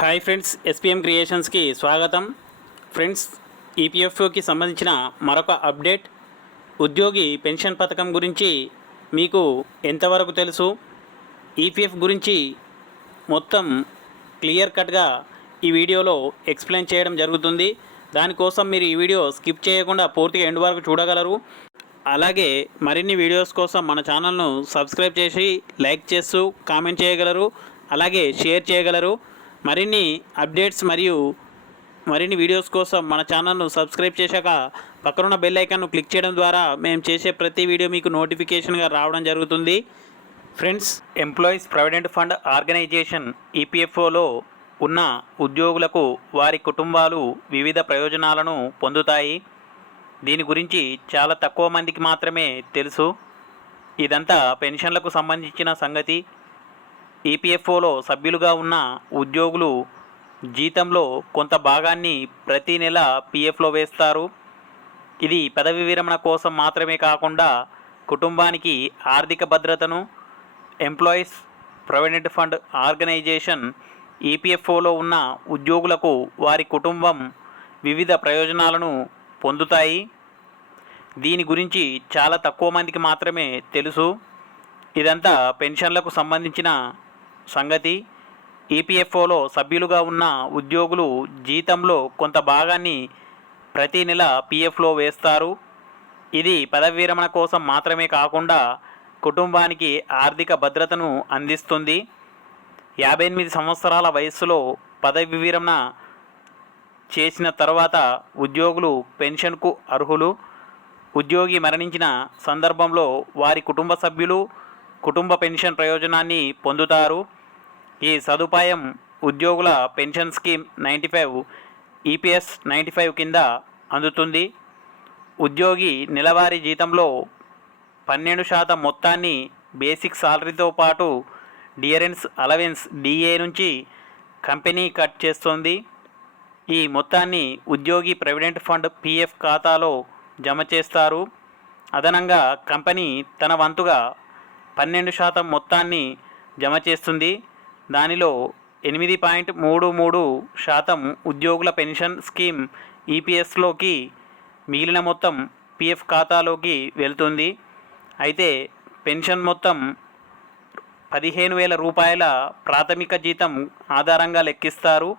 Hi friends, SPM క్రియేషన్స్కి స్వాగతం. Friends, ఈపీఎఫ్ఓకి సంబంధించిన మరొక అప్డేట్. ఉద్యోగి పెన్షన్ పథకం గురించి మీకు ఎంతవరకు తెలుసు? ఈపీఎఫ్ గురించి మొత్తం క్లియర్ కట్గా ఈ వీడియోలో ఎక్స్ప్లెయిన్ చేయడం జరుగుతుంది. దానికోసం మీరు ఈ వీడియో స్కిప్ చేయకుండా పూర్తిగా ఎండ్ వరకు చూడగలరు. అలాగే మరిన్ని వీడియోస్ కోసం మన ఛానల్ను సబ్స్క్రైబ్ చేసి లైక్ చేస్తూ కామెంట్ చేయగలరు. అలాగే షేర్ చేయగలరు. మరిన్ని అప్డేట్స్ మరియు మరిన్ని వీడియోస్ కోసం మన ఛానల్ను సబ్స్క్రైబ్ చేశాక పక్కనున్న బెల్ ఐకాన్ను క్లిక్ చేయడం ద్వారా మేము చేసే ప్రతి వీడియో మీకు నోటిఫికేషన్గా రావడం జరుగుతుంది. Friends, employees provident fund organisation ఈపీఎఫ్ఓలో ఉన్న ఉద్యోగులకు వారి కుటుంబాలు వివిధ ప్రయోజనాలను పొందుతాయి. దీని గురించి చాలా తక్కువ మందికి మాత్రమే తెలుసు. ఇదంతా పెన్షన్లకు సంబంధించిన సంగతి. ఈపీఎఫ్ఓలో సభ్యులుగా ఉన్న ఉద్యోగులు జీతంలో కొంత భాగాన్ని ప్రతి నెల పీఎఫ్లో వేస్తారు. ఇది పదవి విరమణ కోసం మాత్రమే కాకుండా కుటుంబానికి ఆర్థిక భద్రతను ఎంప్లాయీస్ ప్రావిడెంట్ ఫండ్ ఆర్గనైజేషన్ ఈపీఎఫ్ఓలో ఉన్న ఉద్యోగులకు వారి కుటుంబం వివిధ ప్రయోజనాలను పొందుతాయి. దీని గురించి చాలా తక్కువ మందికి మాత్రమే తెలుసు. ఇదంతా పెన్షన్లకు సంబంధించిన సంగతి. ఈపీఎఫ్ఓలో సభ్యులుగా ఉన్న ఉద్యోగులు జీతంలో కొంత భాగాన్ని ప్రతి నెల పీఎఫ్లో వేస్తారు. ఇది పదవి విరమణ కోసం మాత్రమే కాకుండా కుటుంబానికి ఆర్థిక భద్రతను అందిస్తుంది. 58 సంవత్సరాల వయస్సులో పదవి విరమణ చేసిన తర్వాత ఉద్యోగులు పెన్షన్కు అర్హులు. ఉద్యోగి మరణించిన సందర్భంలో వారి కుటుంబ సభ్యులు కుటుంబ పెన్షన్ ప్రయోజనాన్ని పొందుతారు. ఈ సదుపాయం ఉద్యోగుల పెన్షన్ స్కీమ్ 95 ఈపీఎస్ 95 కింద అందుతుంది. ఉద్యోగి నెలవారీ జీతంలో 12% మొత్తాన్ని బేసిక్ సాలరీతో పాటు డియరెన్స్ అలవెన్స్ డిఏ నుంచి కంపెనీ కట్ చేస్తుంది. ఈ మొత్తాన్ని ఉద్యోగి ప్రావిడెంట్ ఫండ్ పీఎఫ్ ఖాతాలో జమ చేస్తారు. అదనంగా కంపెనీ తన వంతుగా 12% మొత్తాన్ని జమ చేస్తుంది. దానిలో 8.33% ఉద్యోగుల పెన్షన్ స్కీమ్ ఈపీఎస్లోకి, మిగిలిన మొత్తం పీఎఫ్ ఖాతాలోకి వెళ్తుంది. అయితే పెన్షన్ మొత్తం 15,000 రూపాయల ప్రాథమిక జీతం ఆధారంగా లెక్కిస్తారు.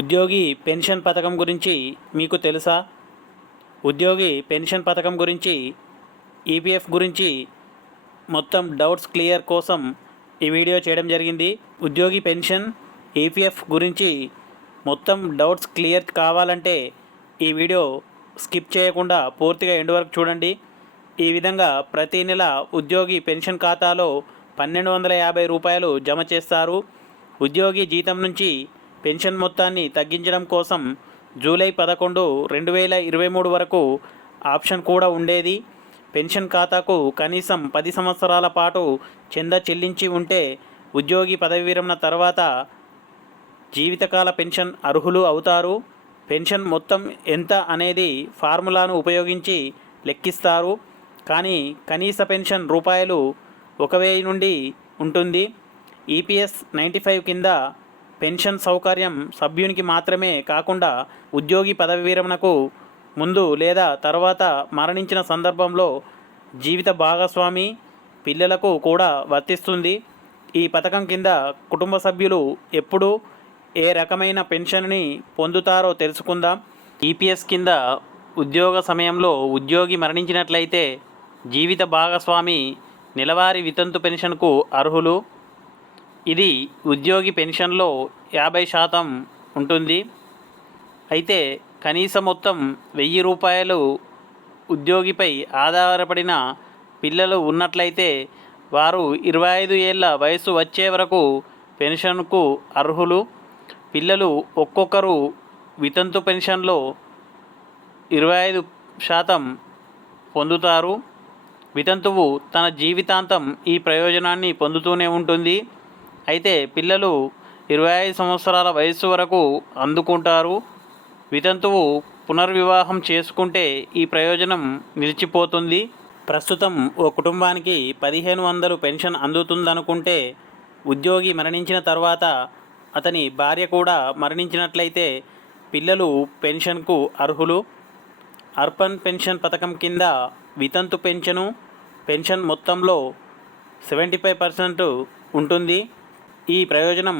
ఉద్యోగి పెన్షన్ పథకం గురించి మీకు తెలుసా? ఉద్యోగి పెన్షన్ పథకం గురించి, ఈపీఎఫ్ గురించి మొత్తం డౌట్స్ క్లియర్ కోసం ఈ వీడియో చేయడం జరిగింది. ఉద్యోగి పెన్షన్, ఈపీఎఫ్ గురించి మొత్తం డౌట్స్ క్లియర్ కావాలంటే ఈ వీడియో స్కిప్ చేయకుండా పూర్తిగా ఎండ్ వరకు చూడండి. ఈ విధంగా ప్రతి నెల ఉద్యోగి పెన్షన్ ఖాతాలో 1,250 రూపాయలు జమ చేస్తారు. ఉద్యోగి జీతం నుంచి పెన్షన్ మొత్తాన్ని తగ్గించడం కోసం జూలై 11, 2023 వరకు ఆప్షన్ కూడా ఉండేది. పెన్షన్ ఖాతాకు కనీసం 10 సంవత్సరాల పాటు చందా చెల్లించి ఉంటే ఉద్యోగి పదవి విరమణ తర్వాత జీవితకాల పెన్షన్ అర్హులు అవుతారు. పెన్షన్ మొత్తం ఎంత అనేది ఫార్ములాను ఉపయోగించి లెక్కిస్తారు. కానీ కనీస పెన్షన్ రూపాయలు 1,000 నుండి ఉంటుంది. ఈపీఎస్ 95 కింద పెన్షన్ సౌకర్యం సభ్యునికి మాత్రమే కాకుండా ఉద్యోగి పదవి విరమణకు ముందు లేదా తర్వాత మరణించిన సందర్భంలో జీవిత భాగస్వామి పిల్లలకు కూడా వర్తిస్తుంది. ఈ పథకం కింద కుటుంబ సభ్యులు ఎప్పుడు ఏ రకమైన పెన్షన్ని పొందుతారో తెలుసుకుందాం. ఈపీఎస్ కింద ఉద్యోగ సమయంలో ఉద్యోగి మరణించినట్లయితే జీవిత భాగస్వామి నెలవారీ వితంతు పెన్షన్కు అర్హులు. ఇది ఉద్యోగి పెన్షన్లో 50% ఉంటుంది. అయితే కనీస మొత్తం 1,000 రూపాయలు ఉద్యోగిపై ఆధారపడిన పిల్లలు ఉన్నట్లయితే వారు 25 ఏళ్ల వయసు వచ్చే వరకు పెన్షన్కు అర్హులు. పిల్లలు ఒక్కొక్కరు వితంతు పెన్షన్లో 25% పొందుతారు. వితంతువు తన జీవితాంతం ఈ ప్రయోజనాన్ని పొందుతూనే ఉంటుంది. అయితే పిల్లలు 25 సంవత్సరాల వయస్సు వరకు అందుకుంటారు. వితంతువు పునర్వివాహం చేసుకుంటే ఈ ప్రయోజనం నిలిచిపోతుంది. ప్రస్తుతం ఓ కుటుంబానికి 1,500 పెన్షన్ అందుతుందనుకుంటే ఉద్యోగి మరణించిన తర్వాత అతని భార్య కూడా మరణించినట్లయితే పిల్లలు పెన్షన్కు అర్హులు. అర్బన్ పెన్షన్ పథకం కింద వితంతు పెన్షన్ మొత్తంలో 75% ఉంటుంది. ఈ ప్రయోజనం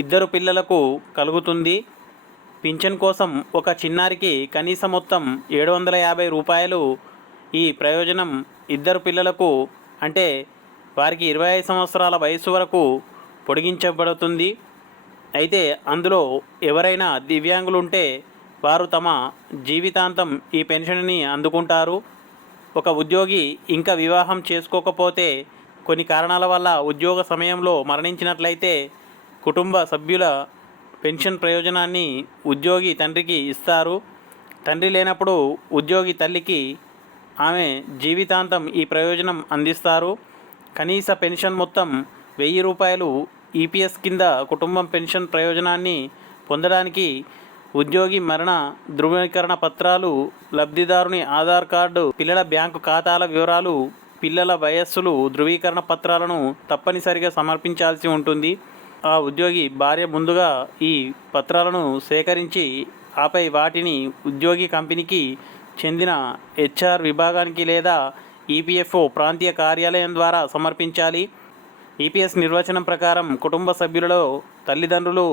ఇద్దరు పిల్లలకు కలుగుతుంది. పింఛన్ కోసం ఒక చిన్నారికి కనీస మొత్తం 750 రూపాయలు. ఈ ప్రయోజనం ఇద్దరు పిల్లలకు అంటే వారికి 25 సంవత్సరాల వయసు వరకు పొడిగించబడుతుంది. అయితే అందులో ఎవరైనా దివ్యాంగులుంటే వారు తమ జీవితాంతం ఈ పెన్షన్ని అందుకుంటారు. ఒక ఉద్యోగి ఇంకా వివాహం చేసుకోకపోతే కొన్ని కారణాల వల్ల ఉద్యోగ సమయంలో మరణించినట్లయితే కుటుంబ సభ్యుల పెన్షన్ ప్రయోజనాన్ని ఉద్యోగి తండ్రికి ఇస్తారు. తండ్రి లేనప్పుడు ఉద్యోగి తల్లికి ఆమె జీవితాంతం ఈ ప్రయోజనం అందిస్తారు. కనీస పెన్షన్ మొత్తం 1000 రూపాయలు. ఈపీఎస్ కింద కుటుంబం పెన్షన్ ప్రయోజనాన్ని పొందడానికి ఉద్యోగి మరణ ధృవీకరణ పత్రాలు, లబ్ధిదారుని ఆధార్ కార్డు, పిల్లల బ్యాంకు ఖాతాల వివరాలు, పిల్లల వయస్సులు ధృవీకరణ పత్రాలను తప్పనిసరిగా సమర్పించాల్సి ఉంటుంది. ఆ ఉద్యోగి భార్య ముందుగా ఈ పత్రాలను సేకరించి ఆపై వాటిని ఉద్యోగి కంపెనీకి చెందిన హెచ్ఆర్ విభాగానికి లేదా ఈపీఎఫ్ఓ ప్రాంతీయ కార్యాలయం ద్వారా సమర్పించాలి. ఈపీఎస్ నిర్వచనం ప్రకారం కుటుంబ సభ్యులలో తల్లిదండ్రులు,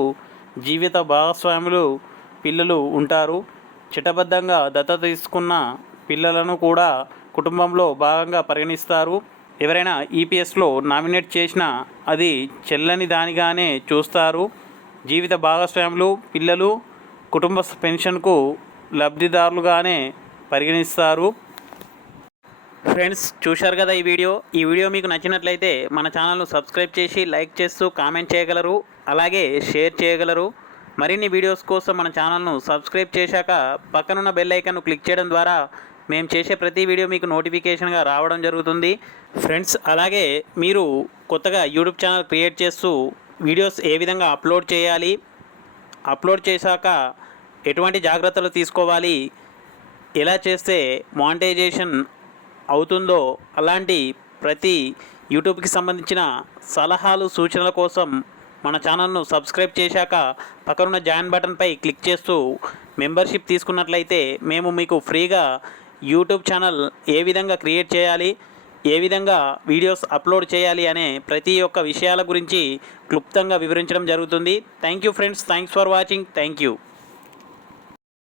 జీవిత భాగస్వాములు, పిల్లలు ఉంటారు. చట్టబద్ధంగా దత్తత తీసుకున్న పిల్లలను కూడా కుటుంబంలో భాగంగా పరిగణిస్తారు. ఎవరైనా ఈపీఎస్లో నామినేట్ చేసినా అది చెల్లని దానిగానే చూస్తారు. జీవిత భాగస్వాములు, పిల్లలు కుటుంబ పెన్షన్కు లబ్ధిదారులుగానే పరిగణిస్తారు. ఫ్రెండ్స్, చూశారు కదా ఈ వీడియో మీకు నచ్చినట్లయితే మన ఛానల్ను సబ్స్క్రైబ్ చేసి లైక్ చేస్తూ కామెంట్ చేయగలరు, అలాగే షేర్ చేయగలరు. మరిన్ని వీడియోస్ కోసం మన ఛానల్ను సబ్స్క్రైబ్ చేశాక పక్కనున్న బెల్ ఐకాన్ను క్లిక్ చేయడం ద్వారా మేము చేసే ప్రతి వీడియో మీకు నోటిఫికేషన్గా రావడం జరుగుతుంది. ఫ్రెండ్స్, అలాగే మీరు కొత్తగా యూట్యూబ్ ఛానల్ క్రియేట్ చేస్తూ వీడియోస్ ఏ విధంగా అప్లోడ్ చేయాలి, అప్లోడ్ చేశాక ఎటువంటి జాగ్రత్తలు తీసుకోవాలి, ఎలా చేస్తే మానిటైజేషన్ అవుతుందో అలాంటి ప్రతి యూట్యూబ్కి సంబంధించిన సలహాలు, సూచనల కోసం మన ఛానల్ను సబ్స్క్రైబ్ చేశాక పక్కనున్న జాయిన్ బటన్పై క్లిక్ చేస్తూ మెంబర్షిప్ తీసుకున్నట్లయితే మేము మీకు ఫ్రీగా యూట్యూబ్ ఛానల్ ఏ విధంగా క్రియేట్ చేయాలి, ఏ విధంగా వీడియోస్ అప్లోడ్ చేయాలి అనే ప్రతి ఒక్క విషయాల గురించి క్లుప్తంగా వివరించడం జరుగుతుంది. Thank you friends, thanks for watching. Thank you.